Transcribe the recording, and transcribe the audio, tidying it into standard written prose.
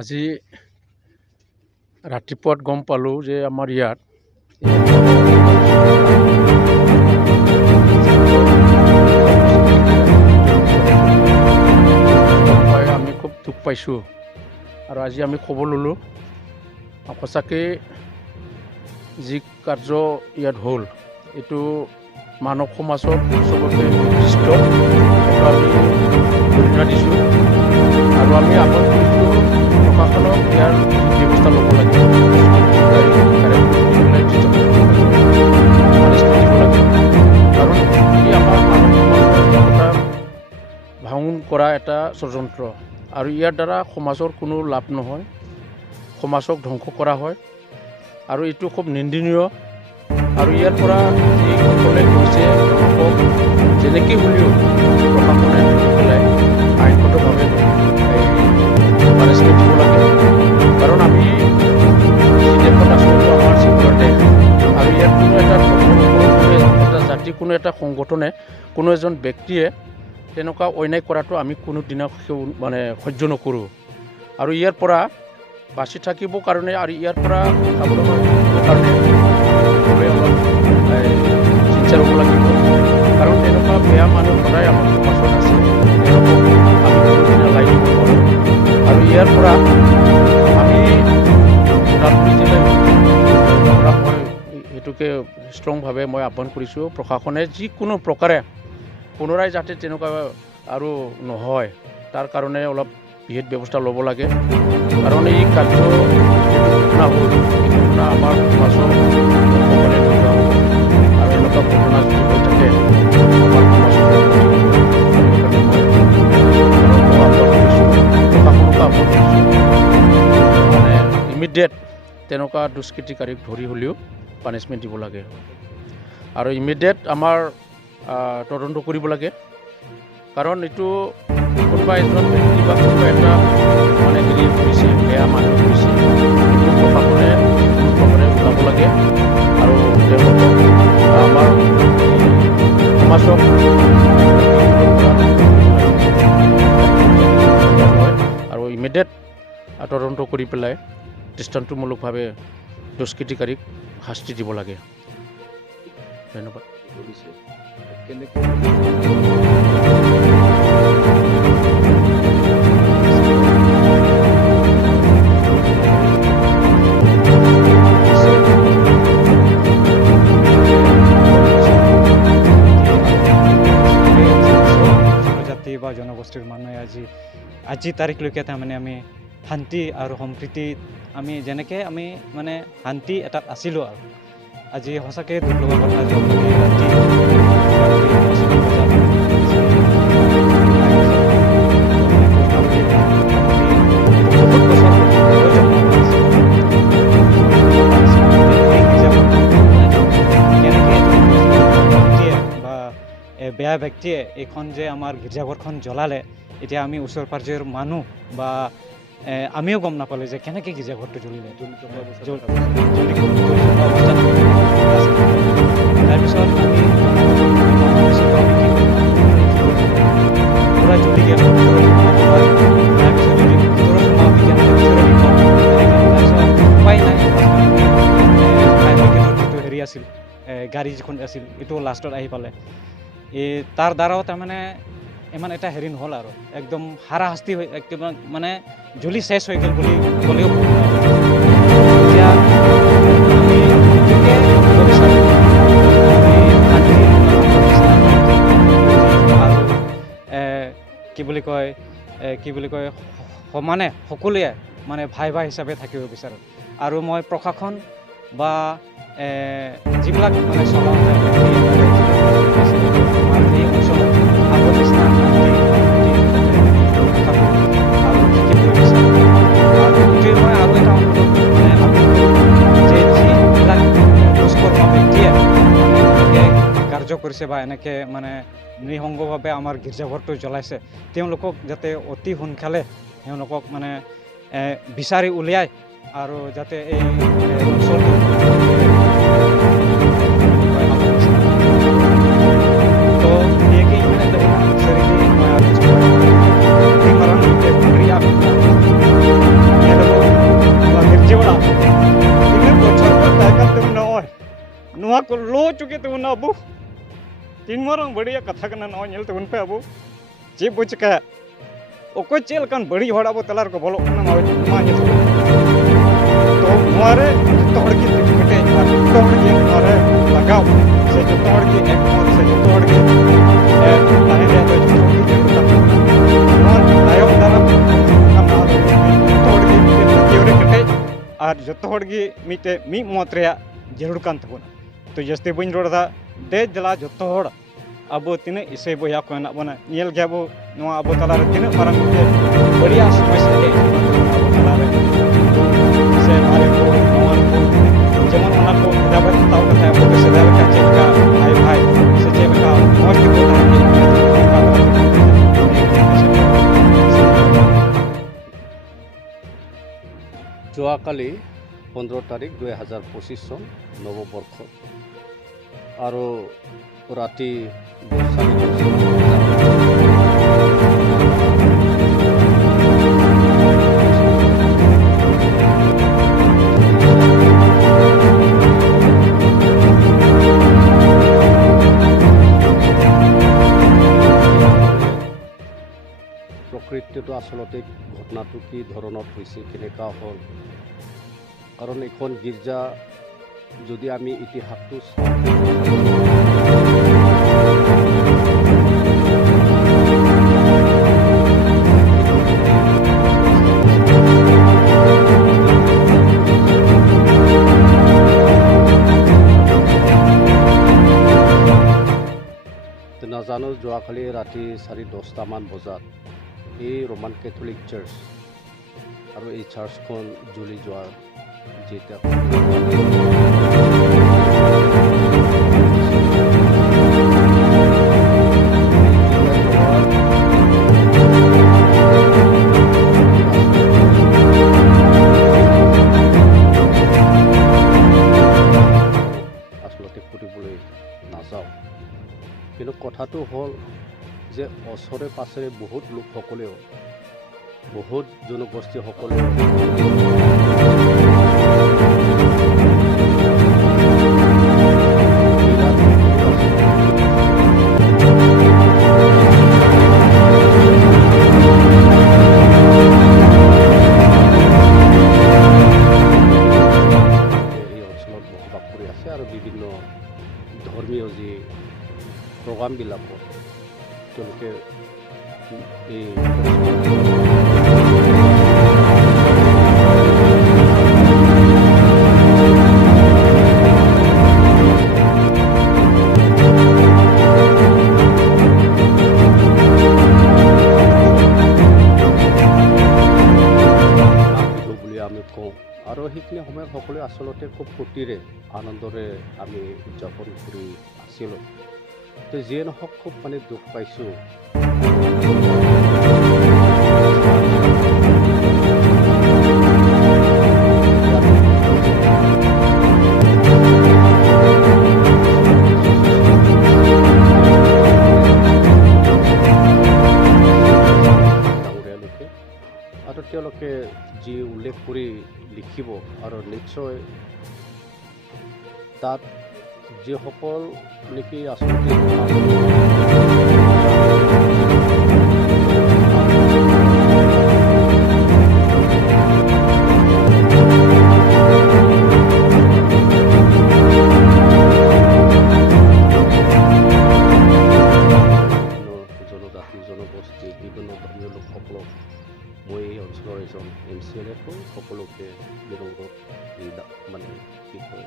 আজি ৰাতিপুৱাত গম পালোঁ যে আমাৰ ইয়াত আমি খুব দুখ পাইছোঁ আৰু আজি আমি খবৰ ল'লোঁ সঁচাকৈ যি কাৰ্য ইয়াত হ'ল এইটো মানৱ সমাজত চবতকৈ উৎকৃষ্ট আমি ঘোষণা দিছোঁ আৰু আমি আহ্বান কৰিছোঁ প্ৰশাসনক ইয়াৰ ব্যৱস্থা ল'ব লাগে কাৰণ ই আমাৰ মানৱ সমাজৰ এটা ভাঙোন কৰা এটা ষড়যন্ত্ৰ আৰু ইয়াৰ দ্বাৰা সমাজৰ কোনো লাভ নহয়, সমাজক ধ্বংস কৰা হয় আৰু এইটো খুব নিন্দনীয়। আৰু ইয়াৰ পৰা যিসকলে কৈছে তেওঁলোকক যেনেকৈ হ'লেও প্ৰশাসনে পেলাই আইনগতভাৱে পানিছমেণ্ট দিব লাগে। কাৰণ আমি যি দেশত আছোঁ আমাৰ চিকিউৰ দেশ আৰু ইয়াত কোনো এটা জাতি কোনো এটা সংগঠনে কোনো এজন ব্যক্তিয়ে তেনেকুৱা অন্যায় কৰাটো আমি কোনোদিনা সহ্য নকৰোঁ আৰু ইয়াৰ পৰা বাচি থাকিবৰ কাৰণে আৰু ইয়াৰ পৰা সাৱধান থাকিবৰ কাৰণে সকলোৱে অলপ চিন্তা হ'ব লাগিব। কাৰণ তেনেকুৱা বেয়া মানুহ সদায় আমাৰ সমাজত আছে, তেওঁলোকক আমি কোনোদিনা লাই দিব নোৱাৰোঁ আৰু ইয়াৰ পৰা আমি ওদালগুৰি জিলাৰ পৰা মই সেইটোকে ষ্ট্ৰংভাৱে মই আহ্বান কৰিছোঁ প্ৰশাসনে যিকোনো প্ৰকাৰে পুনৰাই যাতে তেনেকুৱা আৰু নহয় তাৰ কাৰণে অলপ বিহিত ব্যৱস্থা ল'ব লাগে। কাৰণ এই কাৰ্য ঘটনা হ'ল এই ঘটনা আমাৰ সমাজৰ সকলে লৈ যোৱা হ'ব আৰু এনেকুৱা ঘটনা যদি হৈ থাকে আমাৰ সমাজৰ মানে ইমিডিয়েট তেনেকুৱা দুষ্কৃতিকাৰীক ধৰি হ'লেও পানিছমেণ্ট দিব লাগে আৰু ইমিডিয়েট আমাৰ তদন্ত কৰিব লাগে। কাৰণ এইটো কোনোবা এজন ব্যক্তি বা কোনোবা এটা হেৰি কৰিছে, বেয়া মানুহ কৰিছে, এইটো প্ৰশাসনে ওলাব লাগে আৰু তেওঁলোকক আমাৰ সমাজক আৰু ইমিডিয়েট তদন্ত কৰি পেলাই দৃষ্টান্তমূলকভাৱে দুষ্কৃতিকাৰীক শাস্তি দিব লাগে। ধন্যবাদ। জনজাতি বা জনগোষ্ঠীৰ মানুহে আজি তাৰিখলৈকে তাৰমানে আমি শান্তি আৰু সম্প্ৰীতি আমি যেনেকৈ আমি মানে শান্তি এটাত আছিলোঁ আৰু আজি সঁচাকৈ দুখ লগা কথা যে বেয়া ব্যক্তিয়ে এইখন যে আমাৰ গীৰ্জাঘৰখন জ্বলালে, এতিয়া আমি ওচৰ পাজৰৰ মানুহ বা আমিও গম নাপালোঁ যে কেনেকৈ গীৰ্জাঘৰটো জ্বলিলে। তাৰপিছত আমি পূৰা জ্বলি গ'ল, তাৰপিছত যদি ভিতৰত উপায় নাই। যিটো হেৰি আছিল গাড়ী যিখন আছিল এইটো লাষ্টত আহি পালে। তাৰ দ্বাৰাও তাৰমানে ইমান এটা হেৰি নহ'ল আৰু একদম হাৰাশাস্তি হৈ একদম মানে জ্বলি চেচ হৈ গ'ল বুলি ক'লেও এতিয়া আৰু কি বুলি কয় সমানে সকলোৱে মানে ভাই হিচাপে থাকিব বিচাৰোঁ। আৰু মই প্ৰশাসন বা যিবিলাক মানে চলাওঁতে কাৰ্য কৰিছে বা এনেকৈ মানে নৃসংগভাৱে আমাৰ গীৰ্জাঘৰটো জ্বলাইছে, তেওঁলোকক যাতে অতি সোনকালে তেওঁলোকক মানে বিচাৰি উলিয়াই আৰু যাতে এই অঞ্চলটো को लो चुके थे उन अब तीन मारंग बढ़िया कथा कना नौ नेल ते उन पे अब चे बुचका ओको चेल कान बड़ी हड़ अब तलार को बोलो ना मा ये तो मारे तोड़ के कटे तोड़ के मारे लगाओ से जो तोड़ के एक मत से जो तोड़ के ताहे रे तो तोड़ के जरूर का लायो दारा काम ना तोड़ के केवरे कटे और जो तोड़ के मीते मी मत रे जरूर कान तबना तो जस्ते बइन रोड़ा दे जला जो तोड़ अब तीन इसे बोया को ना बना नेल गया वो नवा अब तला रे तीन मारंग बढ़िया समस्या है तला रे से मारे को नवा को जेमन ओना को दाबत ताव कथा है वो से दाल का चेका भाई भाई से चेका और की बोला है যোৱাকালি 15 তাৰিখ 2025 চন নৱবৰ্ষ আৰু ৰাতি 4:30 প্ৰকৃতিটো আচলতে ঘটনাটো কি ধৰণত হৈছে কেনেকুৱা হ'ল কাৰণ এখন গীৰ্জা যদি আমি ইতিহাসটো নাজানো যোৱাকালি ৰাতি 10:30 মান বজাত এই ৰোমান কেথলিক চাৰ্চ আৰু এই চাৰ্চখন জ্বলি যোৱা যেটা আচলতে কৰিবলৈ নাযাওঁ কিন্তু কথাটো হ'ল যে ওচৰে পাছৰে বহুত লোকসকলেও বহুত জনগোষ্ঠীসকলেও এই অঞ্চলত বসবাস কৰি আছে আৰু বিভিন্ন ধৰ্মীয় যি প্ৰগ্ৰামবিলাকত তেওঁলোকে এই বুলি আমি কওঁ আৰু সেইখিনি সময়ত সকলোৱে আচলতে খুব ফূৰ্তিৰে আনন্দৰে আমি উদযাপন কৰি আছিলোঁ তো যিয়ে নহওক খুব মানে দুখ পাইছোঁ ডাঙৰীয়ালোকে আৰু তেওঁলোকে যি উল্লেখ কৰি লিখিব আৰু নিশ্চয় তাত যিসকল নেকি আচলতে জনজাতি জনগোষ্ঠী বিভিন্ন ধৰ্মীয় লোকসকলক মই এই অঞ্চলৰ এজন MCLA সকলোকে বিৰোধত মানে কি কয়